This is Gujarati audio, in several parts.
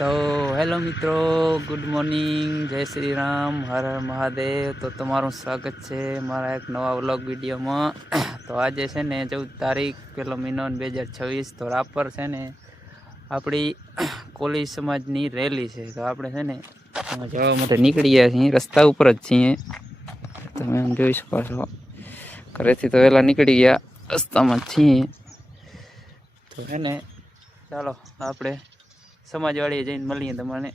તો હેલો મિત્રો, ગુડ મોર્નિંગ, જય શ્રી રામ, હર હર મહાદેવ। તો તમારું સ્વાગત છે મારા એક નવા વ્લોગ વિડીયોમાં। તો આજે છે ને 14 તારીખ 1લો મહિનો 2026। તો રાપર છે ને આપણી કોલી સમાજની રેલી છે। તો આપણે છે ને એમાં જવા માટે નીકળી ગયા છીએ, રસ્તા ઉપર જ છીએ। તમે એમ જોઈ શકો છો, ઘરેથી તો વહેલા નીકળી ગયા, રસ્તામાં જ છીએ। તો છે ને ચાલો આપણે સમાજવાળી જઈને મળીએ તમને।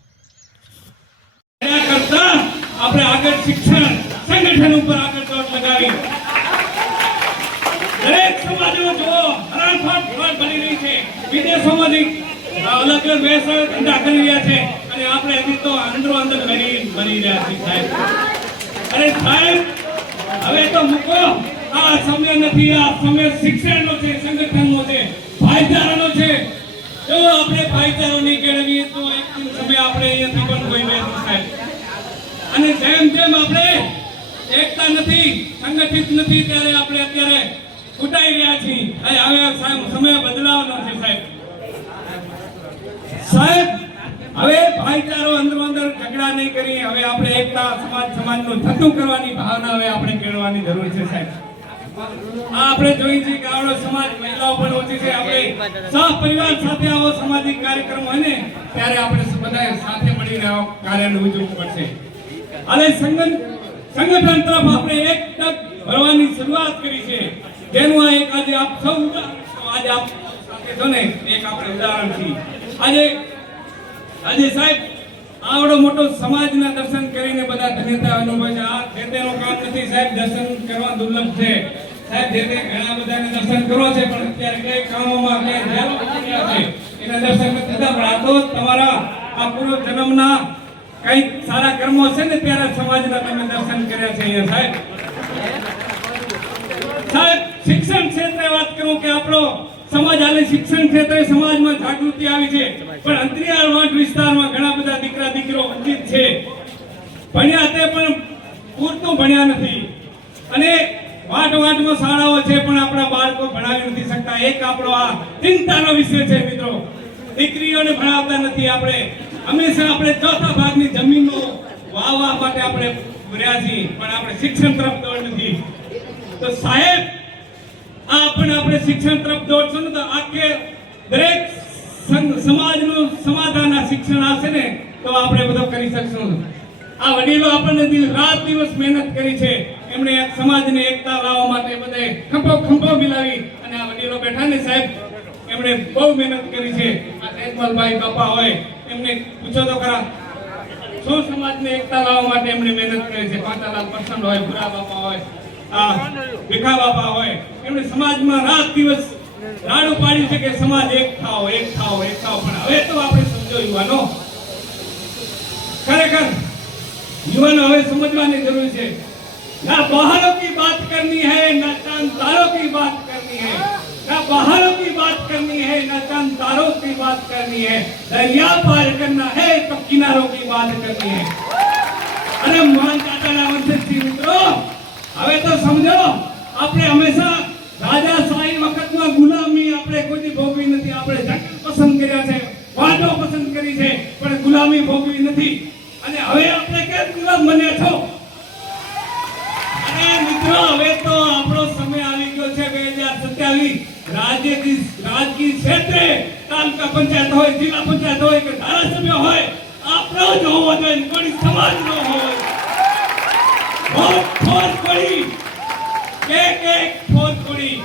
આપણે આગળ શિક્ષણ સંગઠન ઉપર આગળ દોડ લગાવી દરેક સમાજો જો હરાફાટ બની રહી છે, વિદેશોમાંથી અલગ અલગ વ્યવસાય ધંધા કરી રહ્યા છે અને આપણે હજી તો અંદરો અંદર બની રહ્યા છીએ સાહેબ। અરે સાહેબ, હવે તો મૂકો, આ સમય નથી, આ સમય શિક્ષણનો છે, સંગઠનનો છે, ભાઈચારાનો છે। જો આપણે ભાઈચારો નહીં કેળવીએ તો એક સમય આપણે અહીંયાથી પણ કોઈ મેળ સાહેબ। અને જેમ જેમ આપણે એકતા નથી, સંગઠિત નથી, ત્યારે આપણે અત્યારે ફૂટાઈ રહ્યા છીએ। હવે સમય બદલાવનો છે સાહેબ। હવે ભાઈચારો અંદરો અંદર ઝઘડા નહીં કરી, હવે આપણે એકતા સમાજનું થતું કરવાની ભાવના હવે આપણે કેળવવાની જરૂર છે સાહેબ। આપણે જોઈએ છીએ કે આવડો સમાજ મહિલાઓ પણ ઓછી છે। આપણે સહપરિવાર સાથે આવો સામાજિક કાર્યક્રમ હોય ને ત્યારે આપણે બધા સાથે મળીને આવો કાર્યને ઉજવવું પડશે। અને સંગઠન તરફ આપણે એક તક ભરવાની શરૂઆત કરી છે, જેનું આ એક આજે આપ સૌ આજે આપ સાથે છો ને એક આપણે ઉદાહરણ છીએ। આજે સાહેબ આવડો મોટો સમાજના દર્શન કરીને બધા ધન્યતા અનુભવે છે। આ જેતેનું કામ નથી સાહેબ, દર્શન કરવા દુર્લભ છે સાહેબ। જેતે ઘણા બધાને દર્શન કરો છે પણ અત્યારે કઈ કામોમાં કઈ જેલો પડી ગયા છે, એના દર્શન નથી થતા। પણ આ તો તમારા આ પૂર્વ જન્મના કઈ સારા કર્મો છે ને ત્યારે સમાજના તમે દર્શન કર્યા છે અહીંયા સાહેબ। શિક્ષણ ક્ષેત્રે વાત કરું કે આપણો સમાજ હાલે શિક્ષણ ક્ષેત્રે સમાજમાં જાગૃતિ આવી છે, પણ અંતરિયાળ વાંટ વિસ્તારમાં ઘણા બધા દીકરા દીકરીઓ વંચિત છે। ભણ્યા તે પણ પૂરતું ભણ્યા નથી અને વાંટમાં શાળાઓ છે પણ આપણા બાળકો ભણાવી નથી શકતા। એક આપણો આ ચિંતાનો વિષય છે મિત્રો। દીકરીઓને ભણાવતા નથી આપણે, હંમેશા આપણે ચોથા ભાગની જમીનો વાવવા માટે આપણે રહ્યા છીએ, પણ આપણે શિક્ષણ તરફ દોડ નથી। તો સાહેબ આપણે શિક્ષણ તરફ દોડશું ને તો આખે દરેક સમાજનું સમાધાન આ શિક્ષણ આવશે ને તો આપણે બધું કરી શકશું। આ વડીલો આપણને રાત દિવસ મહેનત કરી છે, એમણે એક સમાજને એકતા લાવવા માટે બધે ખંભો મિલાવી અને આ વડીલો બેઠા ને સાહેબ, એમણે બહુ મહેનત કરી છે। આ જયપાલભાઈ બાપા હોય, એમને પૂછો તો ખરા શું સમાજને એકતા લાવવા માટે એમણે મહેનત કરી છે। પાંચાલાલ પરસંડ હોય, ભુરા બાપા હોય, ભીખા બાપા હોય, એમણે સમાજમાં રાત દિવસ રાડું પાડ્યું છે કે સમાજ એક થાઓ, એક થાઓ, એક થાઓ। પણ હવે તો આપણે સમજો યુવાનો, ખરેખર युवाओं हमें समझवानी जरूरी है। ना बहारों की बात करनी है, ना चांद तारों की बात करनी है। ना बहारों की बात करनी है, ना चांद तारों की बात करनी है। दरिया पार करना है तो किनारों की बात करनी है। अरे मोहन दादा वंशज मित्रों, हमें तो समझो, आपने हमेशा राजाशाही वक्त में गुलामी આપણે કોઈ ભોગવી નથી। આપણે જંગલ પસંદ કર્યા છે, વાડો પસંદ કરી છે, પણ ગુલામી ભોગવી નથી। અને હવે આપણે કેમ ગુલામ બન્યા છો? અને મિત્રો હવે તો આપણો સમય આવી ગયો છે 2027। રાજકીય ક્ષેત્રે તાલુકા પંચાયત હોય, જિલ્લા પંચાયત હોય કે ધારાસભ્ય હોય, આપણો જ હોવો જોઈએ, કોઈ સમાજ નો હોવો જોઈએ। ફોજ પડી કે ફોજ પડી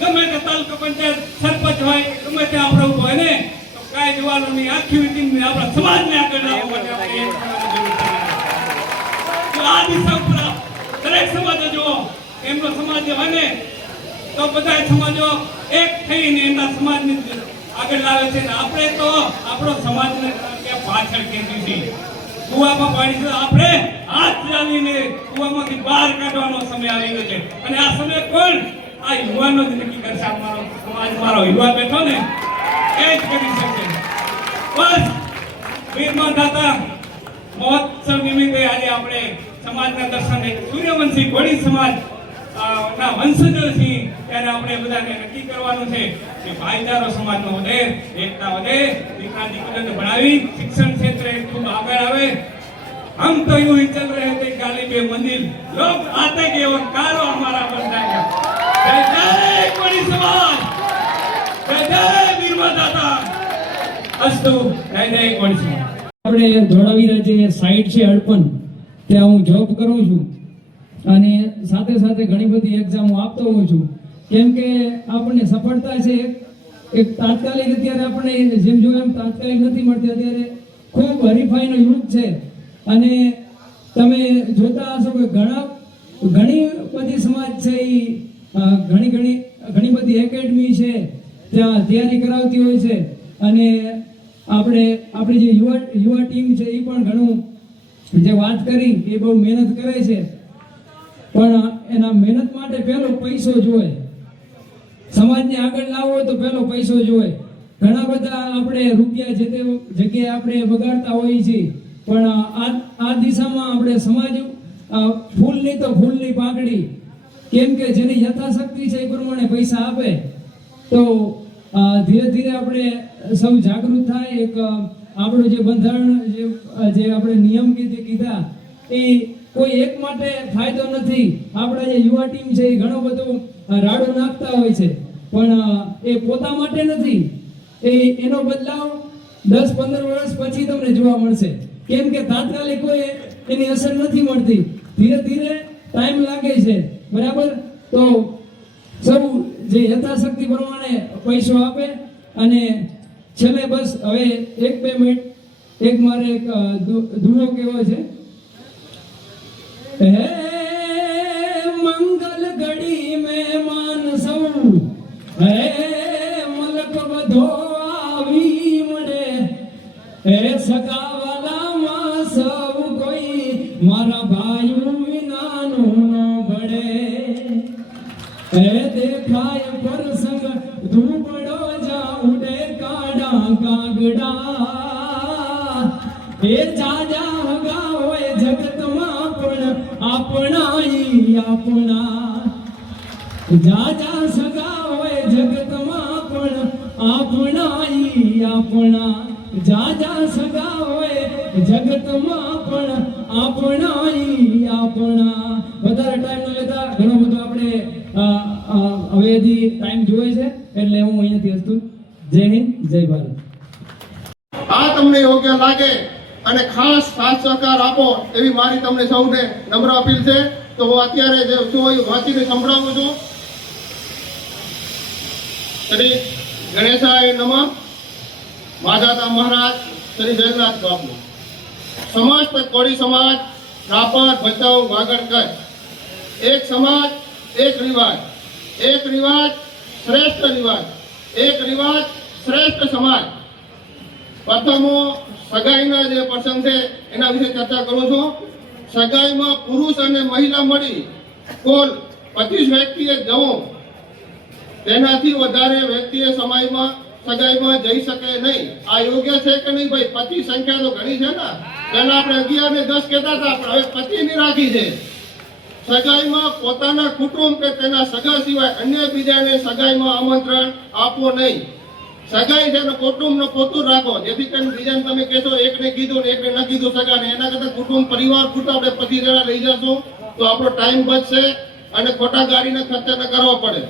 ગમે તે તાલુકા પંચાયત સરપંચ હોય, ગમે તે આપણો ઉભો હોય ને તો કાંઈ જોવાનું નહીં। આખી મીટિંગ આપણા સમાજને આગળ લાવવા માટે આપણે આ દિશા ઉપર દરેક સમાજો જુઓ, એમનો સમાજ હોય ને તો બધા સમાજો એક થઈને એમના સમાજને આગળ લાવે છે। આપણે તો આપણો સમાજને પાછળ ખેંચી છે, કુવામાં પાણી છે, આપણે હાથ ચાલીને કુવામાંથી બહાર કાઢવાનો સમય આવી ગયો છે। અને આ સમય કોણ? આ યુવાનો જ નક્કી કરશે। અમારો સમાજ, મારો યુવા બેઠો ને એ જ કરી શકે। બસ વીરમાં દાતા મહોત્સવ નિમિત્તે આજે આપણે સમાજના દર્શન, એક સૂર્યવંશી ઘોડી સમાજ ના વંશજો છીએ ત્યારે આપણે બધાને નક્કી કરવાનું છે કે ભાઈચારો સમાજનો વધે, એકતા વધે, દીકરા દીકરીઓને ભણાવી આવી शिक्षण क्षेत्र खूब आगे आवे। हम तो यूं ही चल रहे थे गाली पे मंदिर, लोग आते गए और कारो हमारा बन जाएगा। जय जय कोणी समाज, जय जय वीरमदाता, अस्तु, जय जय कोणी समाज। આપણે ધોળાવીરા જે સાઇટ છે અડપન, ત્યાં હું જોબ કરું છું અને સાથે સાથે ઘણી બધી એક્ઝામો આપતો હોઉં છું, કેમ કે આપણને સફળતા છે એક તાત્કાલિક અત્યારે આપણે જેમ જોયું એમ તાત્કાલિક નથી મળતી, અત્યારે ખૂબ હરીફાઈનો યુગ છે અને તમે જોતા હશો કે ઘણી બધી સમાજ છે એ ઘણી બધી એકેડમી છે ત્યાં તૈયારી કરાવતી હોય છે અને આપણી જે યુવા ટીમ છે એ પણ ઘણું જે વાત કરી એ બહુ મહેનત કરે છે, પણ એના મહેનત માટે પહેલો પૈસો જોઈએ. સમાજને આગળ લાવવો હોય તો પહેલો પૈસો જોઈએ. ઘણા બધા આપણે રૂપિયા જે તે જગ્યાએ આપણે બગાડતા હોઈએ છીએ, પણ આ દિશામાં આપણે સમાજ ફૂલની તો ફૂલની પાકડી, કેમ કે જેની યથાશક્તિ છે એ પ્રમાણે પૈસા આપે તો ધીરે ધીરે આપણે સૌ જાગૃત થાય. એક આપણું જે બંધારણ જે આપણે નિયમ કીધા એ કોઈ એક માટે ફાયદો નથી. આપણા જે યુવા ટીમ છે એ ઘણું બધું રાડો નાખતા હોય છે, પણ એ પોતા માટે નથી. એનો બદલાવ 10-15 વર્ષ પછી તમને જોવા મળશે, કેમ કે તાત્કાલિક કોઈ એની અસર નથી મળતી, ધીરે ધીરે ટાઈમ લાગે છે. બરાબર? તો સૌ જે યથાશક્તિ પ્રમાણે પૈસો આપે અને છેલ્લે બસ હવે 1-2 મિનિટ એક મારે એક દુહો કહેવો છે. હે મંગલ ઘડી મહેમાન સૌ, હે મલક બધો આવી મળે, હે સગાવાલામાં સૌ કોઈ મારા ભાઈઓ વિનાનું ન ભળે, હે દેખાય પ્રસંગ ધૂપડો જા ઉડે કાડા કાગડા, હે જાજા હગા હોય જગતમાં પણ આપણા જાજા સગા હોય જગતમાં પણ આપણા જાજા સગા હોય જગતમાં પણ આપણા. વધારે ટાઈમ ન લેતા, ઘણો બધો આપણે હવેથી ટાઈમ જોઈએ છે એટલે હું અહીંયાથી હસ્તુ. જય હિન્દ, જય ભારત. આ તમને યોગ્ય લાગે અને ખાસ સાથ સહકાર આપો એવી મારી તમને સૌને નમ્ર અપીલ છે. તો હું અત્યારે જે છું એ વાંચીને સંભળાવું છું. શ્રી ગણેશાય નમઃ. માધાતા મહારાજ શ્રી જગન્નાથ બાપુ. સમસ્ત કોળી સમાજ રાપર, ભચાઉ, વાગડ, કચ્છ. એક સમાજ, એક રિવાજ, એક રિવાજ શ્રેષ્ઠ રિવાજ, એક રિવાજ શ્રેષ્ઠ સમાજ. પ્રથમો સગાઈના જે પ્રસંગ છે એના વિશે ચર્ચા કરું છું. સગાઈમાં પુરુષ અને મહિલા મળી કુલ 25 વ્યક્તિએ જવું, તેનાથી વધારે વ્યક્તિએ સગાઈમાં જઈ શકે નહીં. આ યોગ્ય છે કે નહીં ભાઈ? 25 સંખ્યા તો ઘણી છે ને. પહેલા આપણે 11 ને 10 કહેતા હતા, પણ હવે 25 ની રાખી છે. સગાઈમાં પોતાના કુટુંબ કે તેના સગા સિવાય અન્ય બીજાને સગાઈમાં આમંત્રણ આપવો નહીં. સગાઈ છે ને કુટુંબનો પોતું રાખો, જેથી કરીને બીજાને તમે કહેશો એકને કીધું ને એકને ન કીધું સગાને, એના કરતા કુટુંબ પરિવાર પૂરતા આપણે 25 જણા લઈ જશું તો આપણો ટાઈમ બચશે અને ખોટા ગાડીના ખર્ચા ન કરવા પડે.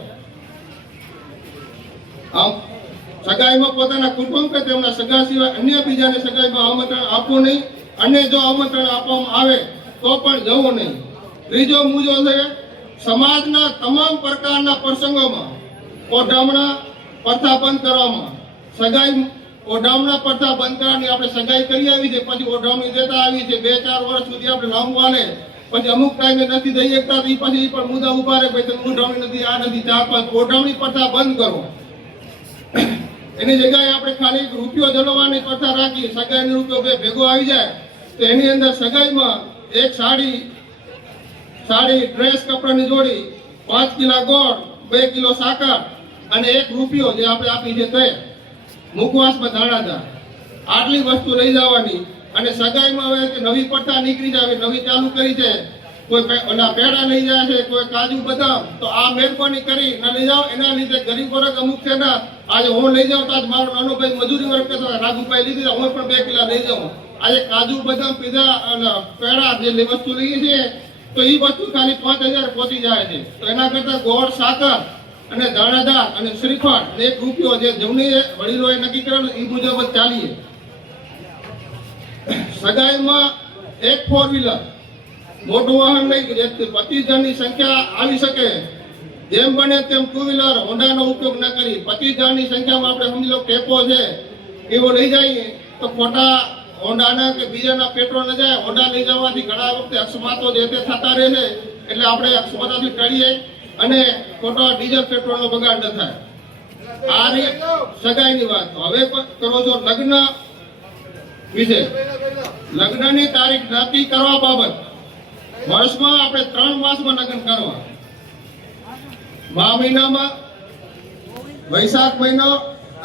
આમ સગાઈમાં પોતાના કુટુંબ કે તેમના સગા સિવાય અન્ય બીજાને સગાઈમાં આમંત્રણ આપવું નહીં, અને જો આમંત્રણ આપવામાં આવે તો પણ જવું નહીં. ત્રીજો મુદ્દો છે સમાજના તમામ પ્રકારના પ્રસંગોમાં ઓઢામણા પ્રથા બંધ કરવામાં. સગાઈ ઓઢામણા પ્રથા બંધ કરવાની. આપણે સગાઈ કરી આવી છે, પછી ઓઢામણી દેતા આવી છે 2-4 વર્ષ સુધી આપણે લાંબુ હાલે, પછી અમુક ટાઈમે નથી દઈ શકતા, પછી પણ મુદ્દા ઉભા રહે, ભાઈ તમે ઓઢામણી નથી, આ નથી, 4-5. ઓઢામણી પ્રથા બંધ કરો. એની જગ્યાએ આપણે ખાલી રૂપિયો જલવવાની પ્રથા રાખી. સગાઈનો રૂપિયો ભેગો આવી જાય તો એની અંદર સગાઈમાં એક સાડી, ડ્રેસ, કપડાની જોડી, 5 કિલો ગોળ, 2 કિલો સાકર અને 1 રૂપિયો જે આપણે આપી છે તે મુખવાસમાં ધાણાદાર, આટલી વસ્તુ લઈ જવાની. અને સગાઈમાં હવે નવી પ્રથા નીકળી જાય, નવી ચાલુ કરી છે. કોઈ ઓલા પેડા લઈ જાય છે, કોઈ કાજુ બદામ, તો આ મહેરબાની કરી ન લઈ જાઓ. એના લીધે ગરીબ વર્ગ અમુક છે ને આજે હું લઈ જાઉં તો આજ મારો નાનો ભાઈ મજૂરી વર્ક કરતો હોય, રાજુભાઈ લીધી હું પણ 2 કિલો લઈ જાઉં. આજે કાજુ બદામ પીઝા અને પેડા જે વસ્તુ લઈએ છીએ તો એ વસ્તુ ખાલી 5000 પહોંચી જાય છે. તો એના કરતા ગોળ, સાકર અને દાણાદાર અને શ્રીફળ અને 1 રૂપિયો જે જૂની વડીલોએ નક્કી કરેલું એ મુજબ જ ચાલીએ. સગાઈમાં 1 4 વ્હીલર મોટું વાહન નહીં, જેથી 25 જણની સંખ્યા આવી શકે. જેમ બને તેમ 2 વ્હીલર હોન્ડાનો ઉપયોગ ન કરી 25 જણની સંખ્યામાં આપણે સમજી લો ટેમ્પો છે એવો લઈ જઈએ તો ખોટા હોન્ડાના કે બીજાના પેટ્રોલ ન જાય. હોન્ડા લઈ જવાથી ઘણા વખતે અકસ્માતો જે તે થતા રહે છે, એટલે આપણે અકસ્માતોથી ટળીએ અને ખોટા ડીઝલ પેટ્રોલનો બગાડ ન થાય. આ રીત સગાઈની વાત. હવે કરો છો લગ્ન વિશે. લગ્નની તારીખ નક્કી કરવા બાબત વર્ષમાં આપણે 3 માસમાં લગ્ન કરવા. મા મહિનામાં વૈશાખ મહિનો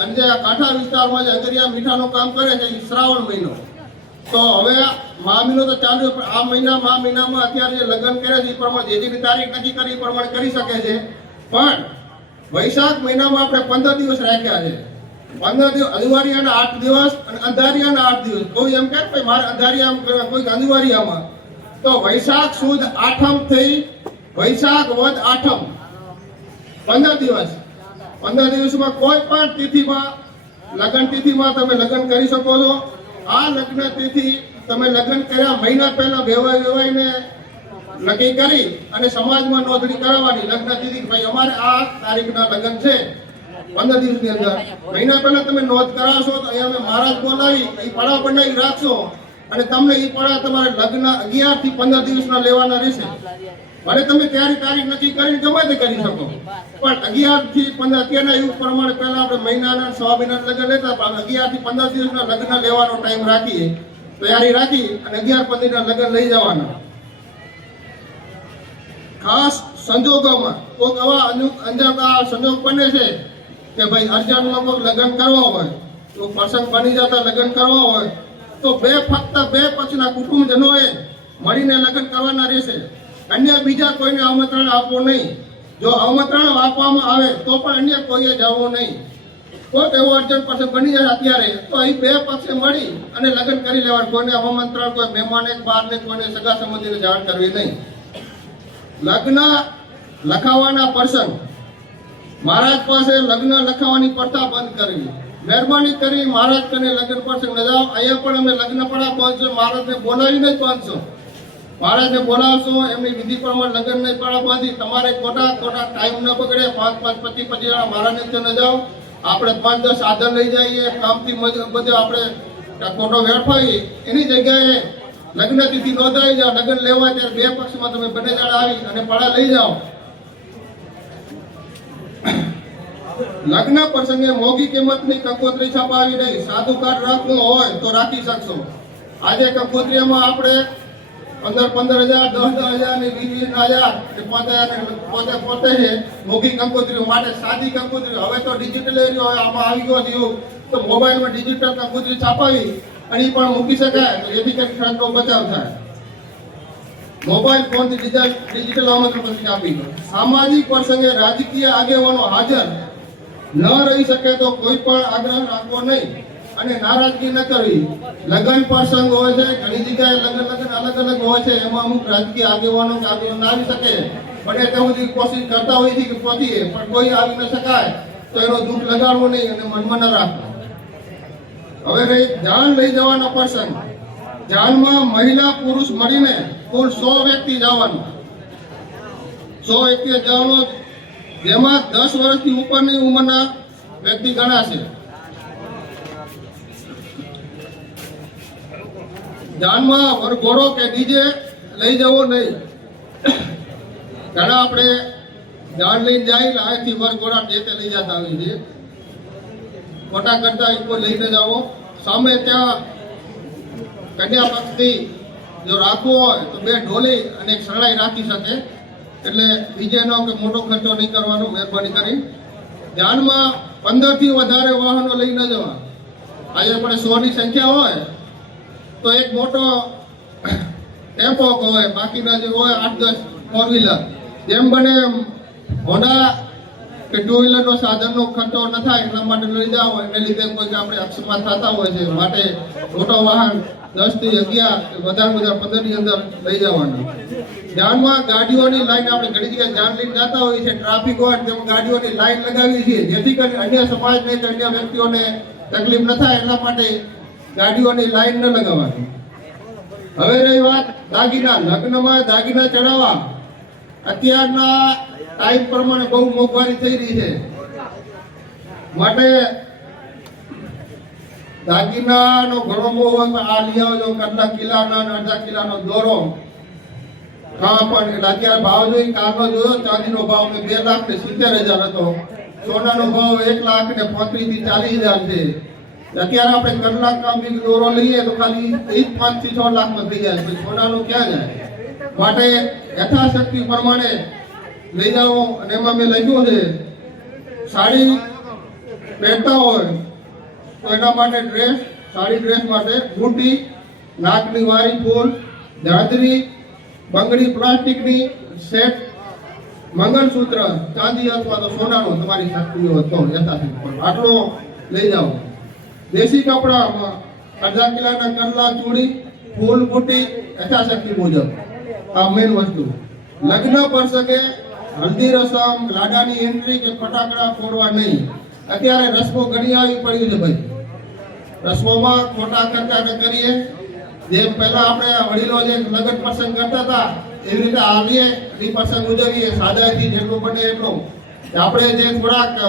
અને જે કાંઠા વિસ્તારમાં જે અગરિયા મીઠાનું કામ કરે છે એ શ્રાવણ મહિનો. તો હવે મા મહિનો તો ચાલુ, પણ આ મા મહિનામાં અત્યારે જે લગ્ન કરે છે એ પ્રમાણે જેની તારીખ નક્કી કરી એ પ્રમાણે કરી શકે છે. પણ વૈશાખ મહિનામાં આપણે 15 દિવસ રાખ્યા છે. 15 દિવસ અધિવારિયાના 8 દિવસ અને અંધારિયાના 8 દિવસ. કોઈ એમ કહે ભાઈ મારે અંધારિયામાં કરવા, કોઈ અધિવારિયામાં. તો વૈશાખ સુદ આઠમ થઈ વૈશાખ વદ આઠમ 15 દિવસ. 15 દિવસમાં કોઈ પણ તિથિમાં લગ્ન તિથિમાં તમે લગ્ન કરી શકો છો. આ લગ્ન તિથિ તમે લગ્ન કર્યા મહિના પહેલા વેવાઈને નક્કી કરી અને સમાજમાં નોંધણી કરાવવાની. લગ્ન તિથિ ભાઈ અમારે આ તારીખના લગ્ન છે 15 દિવસની અંદર. મહિના પહેલા તમે નોંધ કરાવશો તો અહીંયા અમે મહારાજ બોલાવી એ પડા બનાવી રાખશો અને તમને એ પડા તમારે લગ્ન 11 થી 15 દિવસના લેવાના રહેશે. ભલે તમે ત્યારે તારીખ નક્કી કરીને ગમે તે કરી શકો, પણ 11 થી 15 અત્યારના યુગ પ્રમાણે પહેલા આપણે મહિનાના 6 મહિનાના લગ્ન લેતા, પણ 11 થી 15 દિવસના લગ્ન લેવાનો ટાઈમ રાખીએ, તૈયારી રાખી અને 11-15 ના લગ્ન લઈ જવાના. ખાસ સંજોગોમાં કોઈક આવા અંજાકા સંજોગ બને છે કે ભાઈ અર્જન્ટમાં કોઈ લગ્ન કરવા હોય, તો પ્રસંગ બની જતા લગ્ન કરવા હોય તો ફક્ત બે પક્ષના કુટુંબજનોએ મળીને લગ્ન કરવાના રહેશે. અન્ય બીજા કોઈને આમંત્રણ આપવું નહીં. જો આમંત્રણ આપવામાં આવે તો પણ અન્ય કોઈએ જવું નહીં. કોઈ એવો અર્જન્ટ પ્રસંગ બની જાય અત્યારે તો અહીં 2 પક્ષે મળી અને લગ્ન કરી લેવાનું. કોઈને આમંત્રણ, કોઈ મહેમાને બહારને કોઈને સગા સંબંધીને જાણ કરવી નહીં. લગ્ન લખાવાના પ્રસંગ. મહારાજ પાસે લગ્ન લખાવાની પ્રથા બંધ કરવી. મહેરબાની કરી મહારાજ કને લગ્ન પ્રસંગ ન જાઓ. અહીંયા પણ અમે લગ્ન પડા પહોંચશો, મહારાજને બોલાવીને જ પહોંચશો. મહારાજને બોલાવશો, એમની વિધિ પ્રમાણે લગ્ન નહીં પડા બાંધી તમારે ખોટા ટાઈમ ન બગડે. 5-5 25 જણા મહારાજને ત્યાં ન જાઓ. આપણે 5-10 સાધન લઈ જઈએ, કામથી બધે આપણે ખોટો વેડફાઈએ. એની જગ્યાએ લગ્ન તિથિ નોંધાઈ જાઓ. લગ્ન લેવા ત્યારે 2 પક્ષમાં તમે બંને જણા આવી અને પડા લઈ જાઓ. લગ્ન પ્રસંગે મોંઘી કિંમતની કંકોત્રી છપાવી નહીં. સાદું કાર્ડ રાખવું હોય તો રાખી શકશો. આજે કંકોત્રીમાં આપણે 15,000, 10,000 ને 20,000 પોતે છે મોંઘી કંકોત્રીઓ માટે. સાદી કંકોત્રી હવે તો ડિજિટલ એરિયો આમાં આવી ગયો છે એવું, તો મોબાઈલમાં ડિજિટલ કંકોત્રી છપાવી અને એ પણ મૂકી શકાય. તો એથી કંઈક ખર્ચનો બચાવ થાય. મોબાઈલ ફોનથી ડિજિટલ આમંત્રણ પત્રિકા આપી દો. સામાજિક પ્રસંગે રાજકીય આગેવાનો હાજર ન રહી શકે તો કોઈ પણ આગ્રહ રાખવો નહીં અને નારાજગી ન કરવી. લગ્ન પ્રસંગ હોય છે, ઘણી જગ્યાએ લગ્ન અલગ અલગ હોય છે, એમાં અમુક રાજકીય આગેવાનો આવી શકે. બને ત્યાં સુધી કોશિશ કરતા હોય છે કે પહોંચીએ, પણ કોઈ આવી ન શકાય તો એનો જૂઠ લગાડવો નહીં અને મનમાં ન રાખવો. હવે રહી જાન લઈ જવાનો પ્રસંગ. જાનમાં મહિલા પુરુષ મળીને કુલ 100 વ્યક્તિ જવાનું. 100 વ્યક્તિ જવાનું, જેમાં 10 વર્ષથી ઉપરની ઉંમરના વ્યક્તિ ગણાશે. જાનમાં વરઘોડો કે ડીજે લઈ જવો નહીં. ઘણા આપણે જાન લઈને જાય અહીંથી વરઘોડા જે તે લઈ જતા હોય છે. ખોટા કરતા કોઈ લઈને જાઓ. સામે ત્યાં કન્યા પક્ષથી જો રાખવું હોય તો 2 ઢોલી અને 1 શરણાઈ રાખી શકે. એટલે ડીજેનો કે મોટો ખર્ચો નહીં કરવાનો, મહેરબાની કરી. જાનમાં 15 થી વધારે વાહનો લઈ ન જવા. આજે આપણે 100 ની સંખ્યા હોય તો એક મોટો ટેમ્પો હોય, બાકીના જે હોય 8-10 4 વ્હીલર. જેમ બને એમ હોન્ડા કે ટુ વ્હીલરનો સાધનનો ખર્ચો ન થાય એટલા માટે લઈ જાઓ, એને લીધે કોઈ આપણે અકસ્માત થતા હોય છે, માટે મોટો વાહન 10 થી 11 કે વધારે 15 ની અંદર લઈ જવાનું. જાનમાં ગાડીઓની લાઈન આપણે ઘણી જગ્યાએ જાન લઈને જતા હોઈએ છીએ, ટ્રાફિક હોય તેમાં ગાડીઓની લાઈન લગાવી છે, જેથી કરીને અન્ય સમાજને કે અન્ય વ્યક્તિઓને તકલીફ ન થાય એટલા માટે ગાડીઓની લાઈન ન લગાવવાની. હવે રહી વાત દાગીના. લગ્નમાં દાગીના ચડાવવા અત્યારના ટાઈમ પ્રમાણે બહુ મોંઘવારી થઈ રહી છે, માટે દાગીનાનો ઘણો મોહ આ લઈ આવજો, કેટલા કિલ્લાનો અને અડધા કિલ્લાનો દોરો. હા, પણ એટલે અત્યારે ભાવ જોઈ કારનો જોયો, ચાંદીનો ભાવ 2,70,000 હતો, સોનાનો ભાવ 1,35,000 થી 40,000 છે. અત્યારે આપણે કલાક કામ દોરો લઈએ તો ખાલી 5 થી 6 લાખમાં થઈ જાય છે, સોનાનું ક્યાં જાય? માટે યથાશક્તિ પ્રમાણે લઈ જાઓ. અને એમાં મેં લખ્યું છે સાડી પહેરતા હોય તો એના માટે ડ્રેસ, સાડી ડ્રેસ માટે બુટી, નાકની વારી ફૂલ, દાદરી, બંગડી પ્લાસ્ટિકની સેટ, મંગળસૂત્ર ચાંદી અથવા તો સોનાનું તમારી શક્તિ હોય તો યથાશક્તિ આટલો લઈ જાઓ. દેશી કપડામાં અડધા કિલ્લાના કરલા, ચૂડી, ફૂલ, બુટી યથાશક્તિ મુજબ. આ મેન વસ્તુ. લગ્ન પ્રસંગે હલ્દી રસમ, લાડાની એન્ટ્રી કે ફટાકડા ફોડવા નહીં. અત્યારે રસમો ઘણી આવી પડ્યું છે ભાઈ, રસમોમાં ખોટા ખર્ચા ન કરીએ. જેમ પહેલા આપણે વડીલો જે લગ્ન પ્રસંગ કરતા હતા એવી રીતે આવીએ, એ પ્રસંગ ઉજવીએ સાદાઈથી જેટલું બને એટલું. આપણે જે થોડાક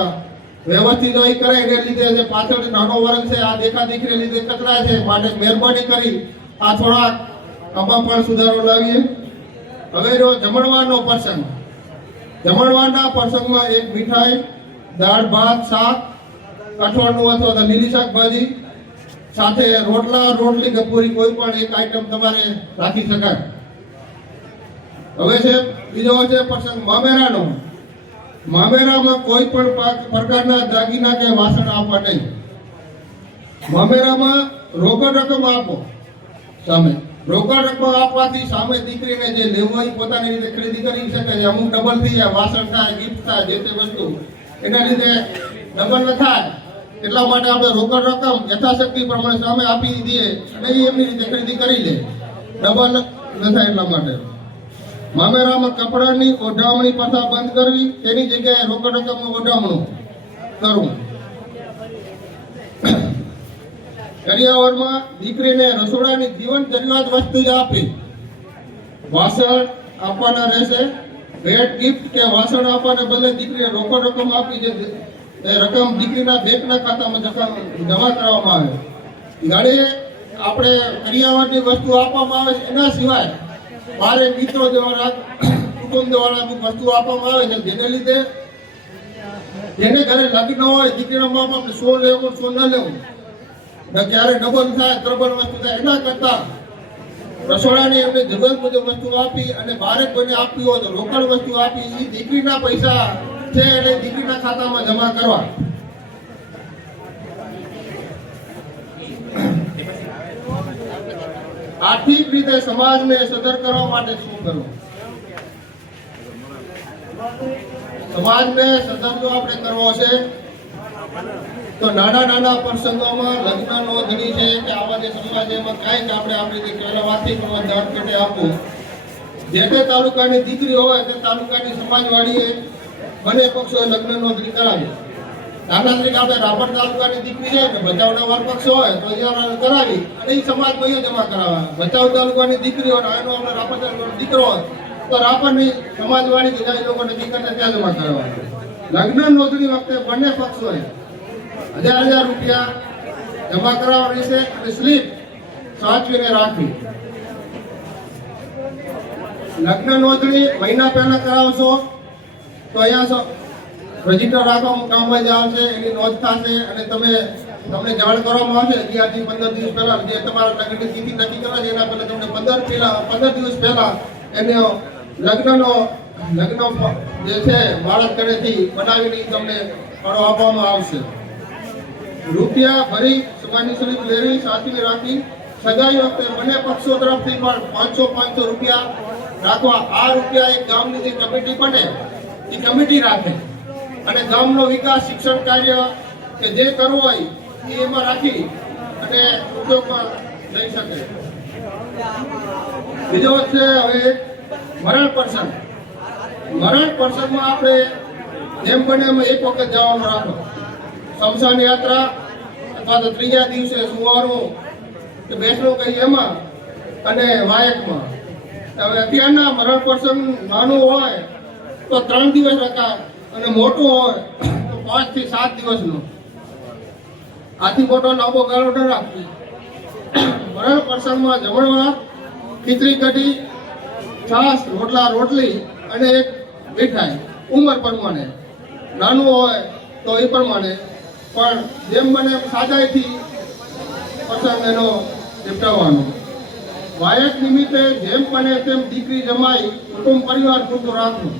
વ્યવસ્થિત હોય કરે એને લીધે જે પાછળ નાનો વર્ગ છે આ દેખા દીકરી લીધે કચરાય છે, માટે મહેરબાની કરી આ થોડાક આમાં પણ સુધારો લાવીએ. હવે જો જમણવારનો પ્રસંગ, જમણવારના પ્રસંગમાં એક મીઠાઈ, દાળ ભાત, શાક, કઠોળનું અથવા તો લીલી શાકભાજી સાથે રોટલા, રોટલી કે પૂરી કોઈ પણ એક આઈટમ તમારે રાખી શકાય. હવે છે બીજો છે પ્રસંગ મામેરાનો. મામેરામાં કોઈ પણ પ્રકારના દાગીના કે વાસણ આપવા નહીં. મામેરામાં રોકડ રકમ આપો. સામે રોકડ રકમ આપવાથી સામે દીકરીને જે લેવું હોય પોતાની રીતે ખરીદી કરી શકે છે. અમુક ડબલ થઈ જાય, વાસણ થાય, ગિફ્ટ થાય, જે તે વસ્તુ એના લીધે ડબલ ન થાય એટલા માટે આપણે રોકડ રકમ યથાશક્તિ પ્રમાણે સામે આપી દઈએ અને એ એમની રીતે ખરીદી કરી લે, ડબલ ન થાય એટલા માટે. મામેરામાં કપડાની ઓઢામણી પ્રથા બંધ કરવી, તેની જગ્યાએ રોકડ રકમનું ઓઢામણું કરવું. કરિયાવરમાં દીકરીને રસોડાની જીવન જરૂરિયાત વસ્તુ જ આપી. વાસણ આપવાના રહેશે. ભેટ, ગિફ્ટ કે વાસણ આપવાને બદલે દીકરીને રોકડ રકમ આપી, જે રકમ દીકરીના બેંકના ખાતામાં જમા કરવામાં આવે. ઘણી આપણે કરિયાવરની વસ્તુ આપવામાં આવે છે, એના સિવાય મારે મિત્રો દ્વારા, કુટુંબ દ્વારા અમુક વસ્તુ આપવામાં આવે છે, જેને લીધે જેને ઘરે લગ્ન હોય દીકરીનો બાપ આપણે 100 લેવું 100 ન લેવું, ક્યારે ડબલ થાય, ત્રબલ વસ્તુ થાય, એના કરતા રસોડાની એમને જરૂરત મુજબ વસ્તુ આપી અને બહાર કોઈને આપવી હોય તો રોકડ વસ્તુ આપી, એ દીકરીના પૈસા છે એટલે દીકરીના ખાતામાં જમા કરવા. આર્થિક રીતે સમાજને સદ્ધર કરવા માટે શું કરવું? સમાજને સદ્ધર જો આપણે કરવો છે તો નાના નાના પ્રસંગોમાં લગ્ન નોંધણી છે કે આવા જે સમાજ એમાં કાંઈક આપણે આપણી રીતે કહેવાથી પણ દાન પેટે આપવું. જે તે તાલુકાની દીકરી હોય તે તાલુકાની સમાજવાળીએ બંને પક્ષોએ લગ્ન નોંધણી કરાવી. દાખલા તરીકે આપણે રાપર તાલુકાની દીકરી છે ને ભચાઉના વર પક્ષ હોય તો અહીંયા કરાવી અને એ સમાજ ભાઈઓ જમા કરાવવા. ભચાઉ તાલુકાની દીકરી હોય એનો આપણે રાપર તાલુકાનો દીકરો હોય તો રાપરની સમાજવાળી બીજા એ લોકોને દીકરીને ત્યાં જમા કરાવવા. લગ્ન નોંધણી વખતે બંને પક્ષોએ 1000 રૂપિયા જમા કરાવવા રહેશે અને સ્લીપ સાચવીને રાખવી. લગ્ન નોંધણી મહિના પહેલા કરાવશો તો અહીંયા રજીસ્ટર રાખવામાં કામમાં જ આવશે, એની નોંધ થશે અને તમને જાણ કરવામાં આવશે 11 થી 15 દિવસ પહેલા. જે તમારા લગ્નની તિથિ નક્કી કરવા છે એના પહેલા તમને 15 દિવસ પહેલા એને લગ્ન જે છે બાળક કરેથી બનાવીને તમને ફળો આપવામાં આવશે. રૂપિયા ભરી સમાજની સ્લીપ લેવી, સાચવીને રાખી. સગાઈ વખતે બંને પક્ષો તરફથી પણ 500 રૂપિયા રાખવા. આ રૂપિયા એક ગામની જે કમિટી બને એ કમિટી રાખે અને ગામનો વિકાસ શિક્ષણ કાર્ય કે જે કરવું હોય એ એમાં રાખી અને ઉપયોગમાં લઈ શકે. બીજો છે હવે મરણ પ્રસંગ. મરણ પ્રસંગમાં આપણે જેમ બને એમ એક વખત જવાનું રાખો. શમશાન યાત્રા અથવા તો ત્રીજા દિવસે સુવારું કે બેસણું કહી એમાં અને વાયકમાં. હવે અત્યારના મરણ પ્રસંગ નાનું હોય તો 3 દિવસ રખાય અને મોટું હોય તો 5 થી 7 દિવસનો. આથી મોટો લાંબો ગાળો ન રાખવી. મરણ પ્રસંગમાં જમણવાર, ખીચડી કઢી, છાશ, રોટલા રોટલી અને એક મીઠાઈ ઉંમર પ્રમાણે. નાનું હોય તો એ પ્રમાણે, પણ જેમ બને એમ સાદાઈથી પ્રસંગ એનો નિપટાવવાનો. વાયક નિમિત્તે જેમ બને તેમ દીકરી જમાઈ કુટુંબ પરિવાર પૂરતું રાખવું.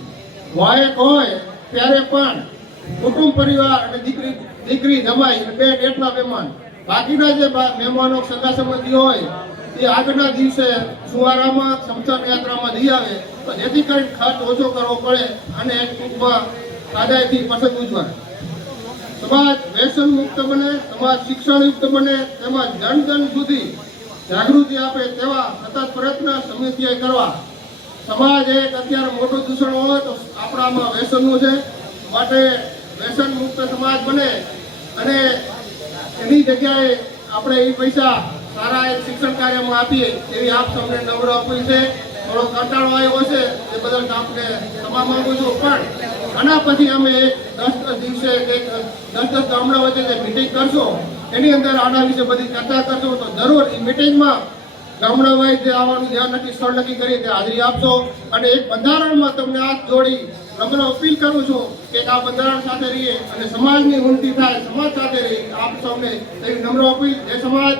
વાયક હોય ત્યારે પણ કુટુંબ પરિવાર અને દીકરી જમાઈ અને 2 એટલા મહેમાન. બાકીના જે મહેમાનો સગા સંબંધી હોય એ આગળના દિવસે સુવારામાં શમશાન યાત્રામાં જઈ આવે તો જેથી કરીને ખર્ચ ઓછો કરવો પડે અને ટૂંકમાં સાદાઈથી પ્રસંગ ઉજવાય. સમાજ વ્યસન મુક્ત બને, સમાજ શિક્ષણ યુક્ત બને, તેમજ જન જન સુધી જાગૃતિ આપે તેવા સતત પ્રયત્ન સમિતિએ કરવા. સમાજ એક અત્યારે મોટું દૂષણ હોય તો આપણામાં વ્યસનનું છે, માટે વ્યસન મુક્ત સમાજ બને અને એની જગ્યાએ આપણે એ પૈસા સારા એક શિક્ષણ કાર્યમાં આપીએ એવી આપ સૌને નમ્ર અપીલ છે. થોડો કંટાળો આવ્યો હશે એ બદલ આપને ક્ષમા માંગુ છું, પણ આના પછી અમે 10 દિવસે કે 10 ગામડા વચ્ચે જે મિટિંગ કરશો એની અંદર આના વિશે બધી ચર્ચા કરશો તો જરૂર એ મિટિંગમાં ગામડા વાઇઝ જે આવવાનું ધ્યાન નક્કી સ્થળ નક્કી કરી તે હાજરી આપશો. અને એક બંધારણમાં તમને હાથ જોડી નમ્ર અપીલ કરું છું કે આ બંધારણ સાથે રહીએ અને સમાજની ઉન્નતિ થાય, સમાજ સાથે રહીએ. આપ સૌને એવી નમ્ર અપીલ. જય સમાજ.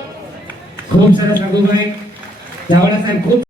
ખૂબ સરસ રઘુભાઈ ચાવડા સાહેબ, ખૂબ